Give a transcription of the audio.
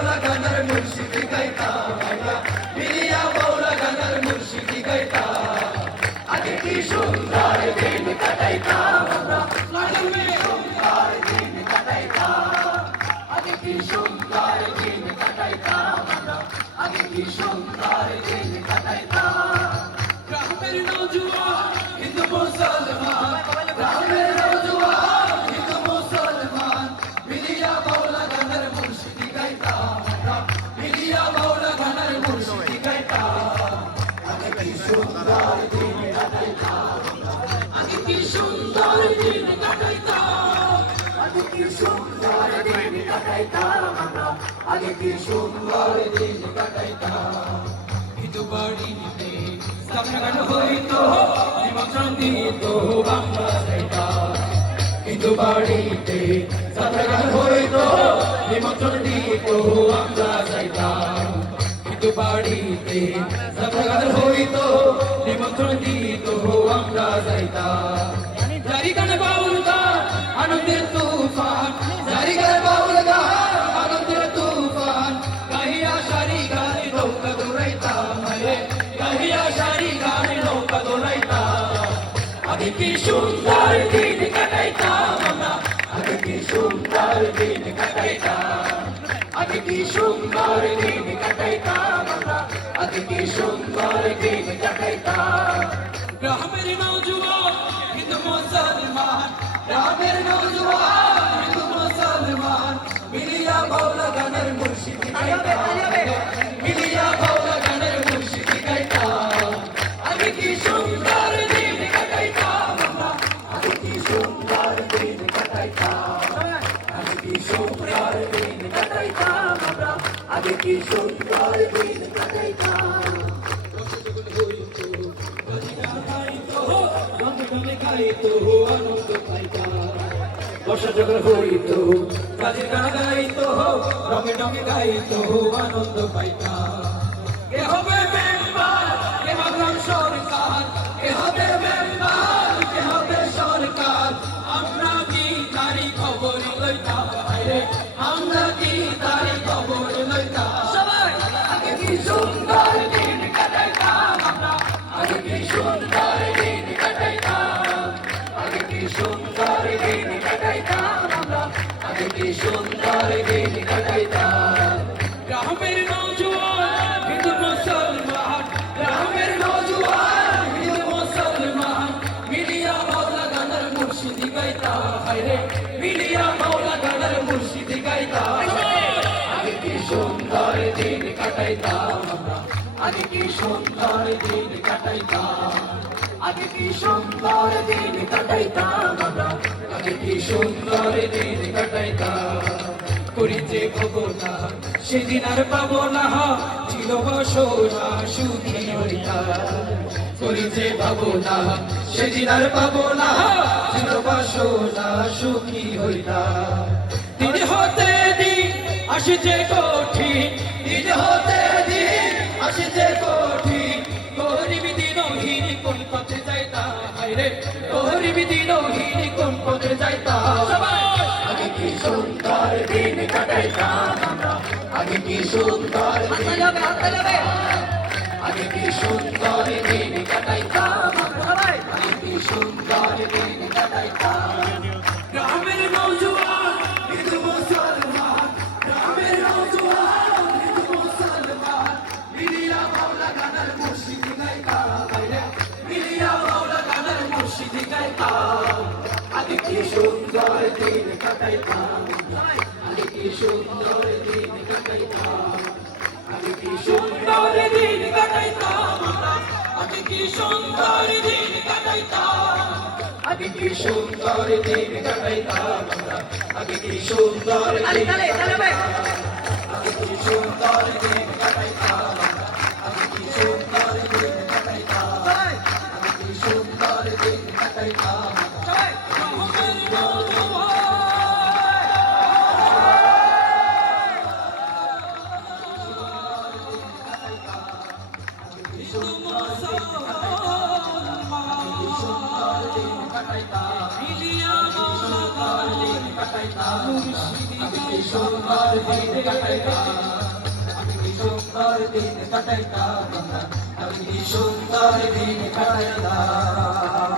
মৌলা গানার মুর্শিদি গাইতা মাওলা মিলিয়া মৌলা গানার মুর্শিদি গাইতা। আগে কি সুন্দর দিন কাটাইতা আমরা লালমে সুন্দর দিন কাটাইতা। আগে কি সুন্দর দিন কাটাইতা আমরা আগে কি সুন্দর দিন কাটাইতা। গ্রামের নজুয়া আগে কি সুন্দর দিন কাটাইতাম আগে কি সুন্দর দিন কাটাইতাম আমরা আগে কি সুন্দর দিন কাটাইতাম কিন্তু বাড়িতে সামনাগান হইতো নিমন্ত্রণ দিত আমরা যাইতাম কিন্তু বাড়িতে সামনাগান হইতো নিমন্ত্রণ দিত যাইতাম কিন্তু বাড়িতে। সামনাগান হইতো, নিমন্ত্রণ দিত আমরা যাইতাম। জারি গান বাউল গান আনন্দের তুফান। জারি গান আনন্দের তুফান। কাহিয়া সারি গানে নৌকা দৌড়াইতাম রে কাহিয়া সারি গানে নৌকা দৌড়াইতাম। আগে কি সুন্দর দিন কাটাইতাম আমরা? আগে কি সুন্দর দিন কাটাইতাম আগে কি সুন্দর দিন কাটাইতাম আমরা। আগে কি সুন্দর দিন কাটাইতাম। গ্রামের নৌজুয়ান হিন্দু মুসলমান। গ্রামের নৌজুয়ান হিন্দু মুসলমান। মিলিয়া বাউলা গানের মুর্শিদি মিলিয়া বাউলা গানের মুর্শিদি গাইতাম আগে সুন্দর দিন কাটাইতাম আমরা। আগে সুন্দর দিন কাটাইতাম। কি সুন্দর দিন কাটাইতাম আমরা আগে কি সুন্দর দিন কাটাইতাম বর্ষা যখন হইত কাজের গান গাইত রঙে রঙে গাইত আনন্দ পাইতা সুন্দর দিন কাটাইতাম আমরা আগে কি সুন্দর দিন কাটাইতাম আগে কি সুন্দর দিন কাটাইতাম। আগে কি সুন্দর দিন কাটাইতাম আগে কি সুন্দর দিন কাটাইতাম। করিতে ভগনা সেদিন আর পাবো না, ছিল সুখী হইতা করিতে ভাবনা সেদিন আর পাবো না, ছিল সুখী হইতা দিন হতে দিন আসিছে কঠিন, দিন হতে দিন আসিছে কঠিন গরিব দিনহীন কোন পথে যাইতা? হায়রে গরিব দিনহীন কোন পথে যাইতা? আগে কি সুন্দর দিন কাটাইতাম আমরা? আগে কি সুন্দর আগে কি সুন্দর দিন কি সুন্দর দিন কাটাইতাম আগে কি সুন্দর দিন কাটাইতাম আগে কি সুন্দর দিন কাটাইতাম আগে কি সুন্দর দিন কাটাইতাম আগে কি সুন্দর দিন কাটাইতাম আগে কি সুন্দর দিন আগে সুন্দর দিন কাটাইতাম আমি সুন্দর দিন কাটাইতাম আমি সুন্দর দিন কাটাইতাম